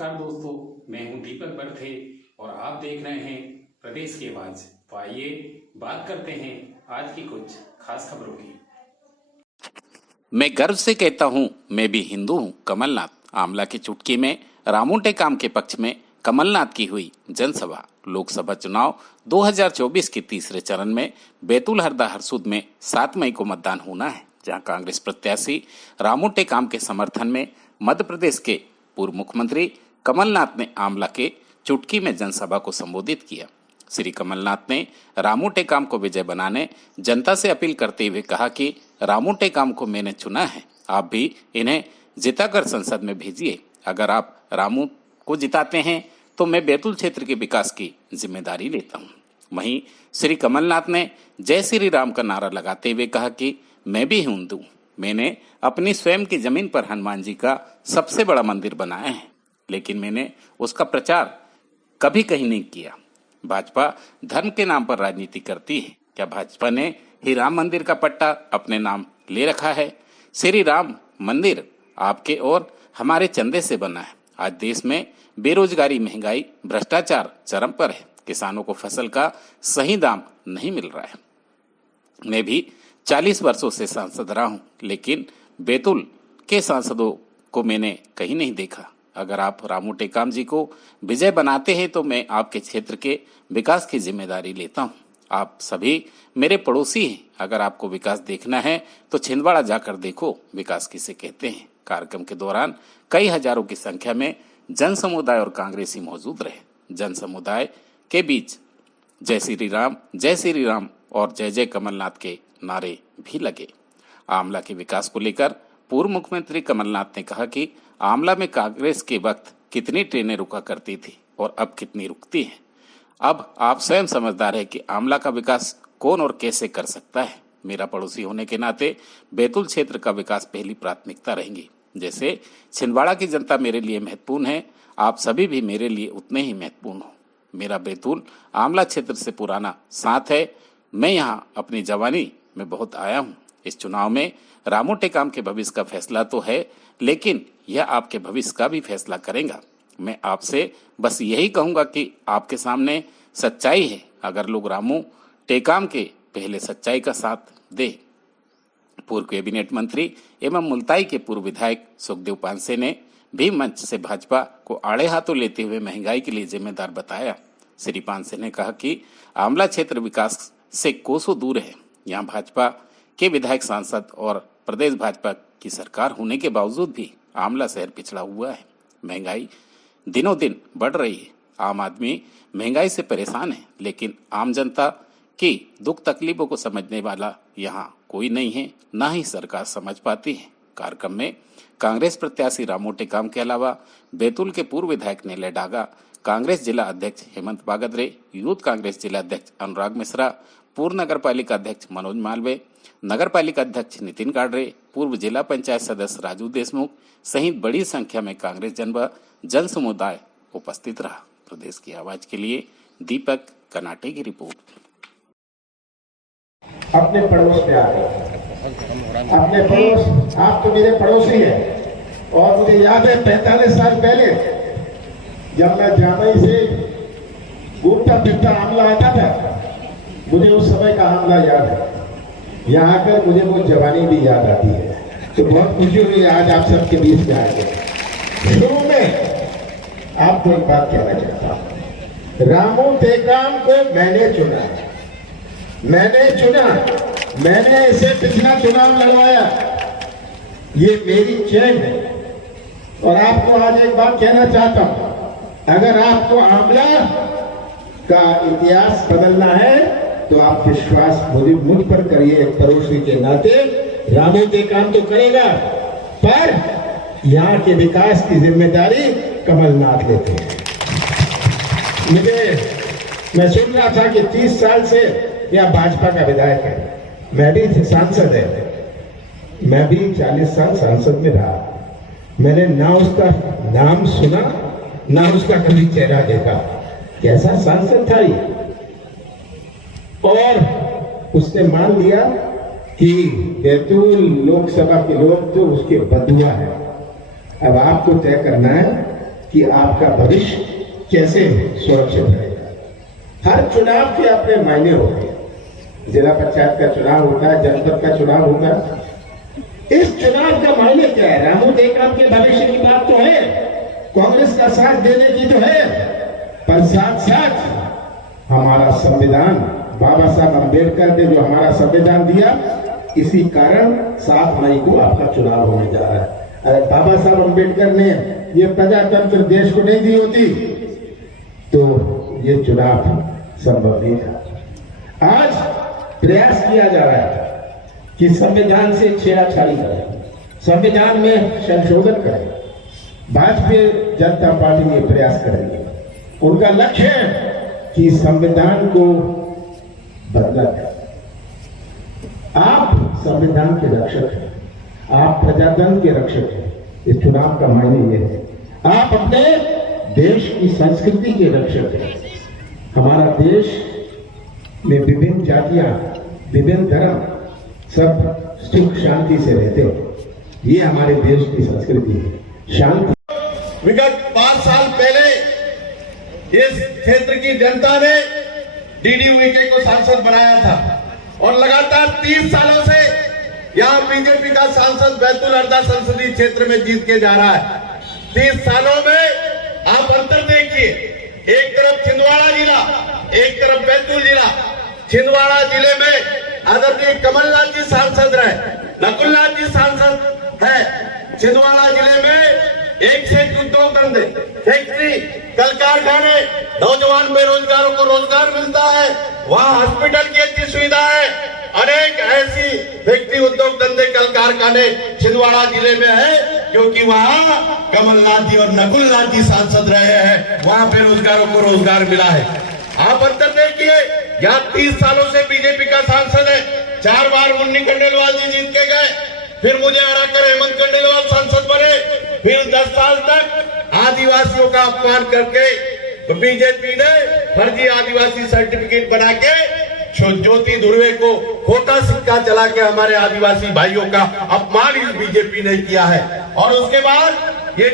नमस्कार दोस्तों, मैं हूं दीपक बर्थे और आप देख रहे हैं प्रदेश की आवाज। तो आइए बात करते हैं आज की कुछ खास खबरों की। मैं गर्व से कहता हूं, मैं भी हिंदू हूं। कमलनाथ। आमला की चुटकी में रामू टेकाम के पक्ष में कमलनाथ की हुई जनसभा। लोकसभा चुनाव 2024 के तीसरे चरण में बैतूल हरदा हरसूद में 7 मई को मतदान होना है, जहां कांग्रेस प्रत्याशी रामू टेकाम के समर्थन में मध्य प्रदेश के पूर्व मुख्यमंत्री कमलनाथ ने आमला के चुटकी में जनसभा को संबोधित किया। श्री कमलनाथ ने रामू टेकाम को विजय बनाने जनता से अपील करते हुए कहा कि रामू टेकाम को मैंने चुना है, आप भी इन्हें जिताकर संसद में भेजिए। अगर आप रामू को जिताते हैं तो मैं बैतूल क्षेत्र के विकास की जिम्मेदारी लेता हूं। वहीं श्री कमलनाथ ने जय श्री राम का नारा लगाते हुए कहा कि मैं भी हिंदू, मैंने अपनी स्वयं की जमीन पर हनुमान जी का सबसे बड़ा मंदिर बनाया है, लेकिन मैंने उसका प्रचार कभी कहीं नहीं किया। भाजपा धर्म के नाम पर राजनीति करती है। क्या भाजपा ने ही राम मंदिर का पट्टा अपने नाम ले रखा है? श्री राम मंदिर आपके और हमारे चंदे से बना है। आज देश में बेरोजगारी, महंगाई, भ्रष्टाचार चरम पर है। किसानों को फसल का सही दाम नहीं मिल रहा है। मैं भी 40 वर्षों से सांसद रहा हूं, लेकिन बैतूल के सांसदों को मैंने कहीं नहीं देखा। अगर आप रामू टेकाम जी को विजय बनाते हैं तो मैं आपके क्षेत्र के विकास की जिम्मेदारी लेता हूं। आप सभी मेरे पड़ोसी हैं। अगर आपको विकास देखना है तो छिंदवाड़ा जाकर देखो, विकास किसे कहते हैं। कार्यक्रम के दौरान कई हजारों की संख्या में जन समुदाय और कांग्रेसी मौजूद रहे। जन समुदाय के बीच जय श्री राम और जय जय कमलनाथ के नारे भी लगे। आमला के विकास को लेकर पूर्व मुख्यमंत्री कमलनाथ ने कहा कि आमला में कांग्रेस के वक्त कितनी ट्रेनें रुका करती थी और अब कितनी रुकती हैं। अब आप स्वयं समझदार हैं कि आमला का विकास कौन और कैसे कर सकता है। मेरा पड़ोसी होने के नाते बैतूल क्षेत्र का विकास पहली प्राथमिकता रहेंगी। जैसे छिंदवाड़ा की जनता मेरे लिए महत्वपूर्ण है, आप सभी भी मेरे लिए उतने ही महत्वपूर्ण हो। मेरा बैतूल आमला क्षेत्र से पुराना साथ है। मैं यहाँ अपनी जवानी में बहुत आया हूँ। इस चुनाव में रामू टेकाम के भविष्य का फैसला तो है, लेकिन यह आपके भविष्य का भी फैसला करेगा। मैं आपसे बस यही कहूंगा कि आपके सामने सच्चाई है। अगर लोग रामू टेकाम के पहले सच्चाई का साथ दे। पूर्व कैबिनेट मंत्री एवं मुल्ताई के पूर्व विधायक सुखदेव पांसे ने भी मंच से भाजपा को आड़े हाथों लेते हुए महंगाई के लिए जिम्मेदार बताया। श्री पांसे ने कहा कि आमला क्षेत्र विकास से कोसों दूर है। यहाँ भाजपा के विधायक, सांसद और प्रदेश भाजपा की सरकार होने के बावजूद भी आमला शहर पिछड़ा हुआ है। महंगाई दिनों दिन बढ़ रही है। आम आदमी महंगाई से परेशान है, लेकिन आम जनता की दुख तकलीफों को समझने वाला यहाँ कोई नहीं है, ना ही सरकार समझ पाती है। कार्यक्रम में कांग्रेस प्रत्याशी रामू टेकाम के अलावा बैतूल के पूर्व विधायक नीले डागा, कांग्रेस जिला अध्यक्ष हेमंत बागदरे, यूथ कांग्रेस जिला अध्यक्ष अनुराग मिश्रा, पूर्व नगर पालिका अध्यक्ष मनोज मालवे, नगर पालिका अध्यक्ष नितिन काडरे, पूर्व जिला पंचायत सदस्य राजू देशमुख सहित बड़ी संख्या में कांग्रेस जन समुदाय उपस्थित रहा। प्रदेश की आवाज के लिए दीपक कर्नाटे की रिपोर्ट। अपने पड़ोस पे आ गए, अपने पड़ोस, आप तो मेरे पड़ोसी हैं। और मुझे याद है 45 साल पहले जब मैं जामई से घूमता फिरता आमला आता था, मुझे उस समय का आमला याद है। यहाँ आकर मुझे वो जवानी भी याद आती है। तो बहुत खुशी हुई आज आप सबके बीच में आए। शुरू में आपको एक बात कहना चाहता हूँ, रामू टेकाम को मैंने चुना, मैंने इसे पिछला चुनाव लड़वाया। ये मेरी चैन है। और आपको आज एक बात कहना चाहता हूं, अगर आपको आमला का इतिहास बदलना है तो आप विश्वास मुझ पर करिए। एक पड़ोसी के नाते रामू टेकाम तो करेगा, पर यहाँ के विकास की जिम्मेदारी कमलनाथ लेते हैं। मैं सुन रहा था कि 30 साल से यह भाजपा का विधायक है, मैं भी सांसद है। मैं भी 40 साल सांसद में रहा। मैंने ना उसका नाम सुना, ना उसका कभी चेहरा देखा। कैसा सांसद था ये। और उसने मान लिया कि बैतूल लोकसभा के लोग तो उसके बदुआ है। अब आपको तय करना है कि आपका भविष्य कैसे सुरक्षित रहेगा। हर चुनाव के अपने मायने होते हैं। जिला पंचायत का चुनाव होता है, जनपद का चुनाव होता है। इस चुनाव का मायने क्या है? रामू टेकाम के भविष्य की बात तो है, कांग्रेस का साथ देने की तो है, पर साथ साथ हमारा संविधान, बाबा साहब अम्बेडकर ने जो हमारा संविधान दिया, इसी कारण 7 मई को आपका चुनाव होने जा रहा है। अगर बाबा साहब अम्बेडकर ने ये प्रजातंत्र देश को नहीं दी होती तो ये चुनाव संभव नहीं था। आज प्रयास किया जा रहा है कि संविधान से छेड़छाड़ी करें, संविधान में संशोधन करें। भारतीय जनता पार्टी ने प्रयास करेंगे। उनका लक्ष्य है कि संविधान को बदला जाए। आप संविधान के रक्षक हैं, आप प्रजातंत्र के रक्षक हैं। इस चुनाव का मायने ये है, आप अपने देश की संस्कृति के रक्षक हैं। हमारा देश में विभिन्न जातियां, विभिन्न धर्म सब सुख शांति से रहते हैं। ये हमारे देश की संस्कृति है, शांति। विगत 5 साल पहले इस क्षेत्र की जनता ने डीडीयूके को सांसद बनाया था और लगातार 30 सालों से यहाँ बीजेपी का सांसद बैतूल हरदा संसदीय क्षेत्र में जीत के जा रहा है। 30 सालों में आप अंतर देखिए, एक तरफ छिंदवाड़ा जिला, एक तरफ बैतूल जिला। छिंदवाड़ा जिले में आदरणीय कमलनाथ जी सांसद रहे, नकुलनाथ जी सांसद है। छिंदवाड़ा जिले में 1 से 1 उद्योग धंधे, फैक्ट्री, कल कारखाने, नौजवान बेरोजगारों को रोजगार मिलता है। वहाँ हॉस्पिटल की अच्छी सुविधा है। अनेक ऐसी फैक्ट्री, उद्योग धंधे, कल कारखाने छिंदवाड़ा जिले में है, क्योंकि वहाँ कमलनाथ जी और नकुलनाथ जी सांसद रहे हैं। वहाँ बेरोजगारों को रोजगार मिला है। आप अंतर देखिए, यहाँ 30 सालों से बीजेपी का सांसद है। 4 बार मुन्नी खंडेलवाल जी जीत के गए, फिर मुझे हराकर हेमंत खंडेलवाल सांसद बने, फिर 10 साल तक आदिवासियों का अपमान करके तो बीजेपी ने फर्जी आदिवासी सर्टिफिकेट बना के ज्योति धुर्वे को खोटा सिक्का चला के हमारे आदिवासी भाइयों का अपमान इस बीजेपी ने किया है। और उसके बाद ये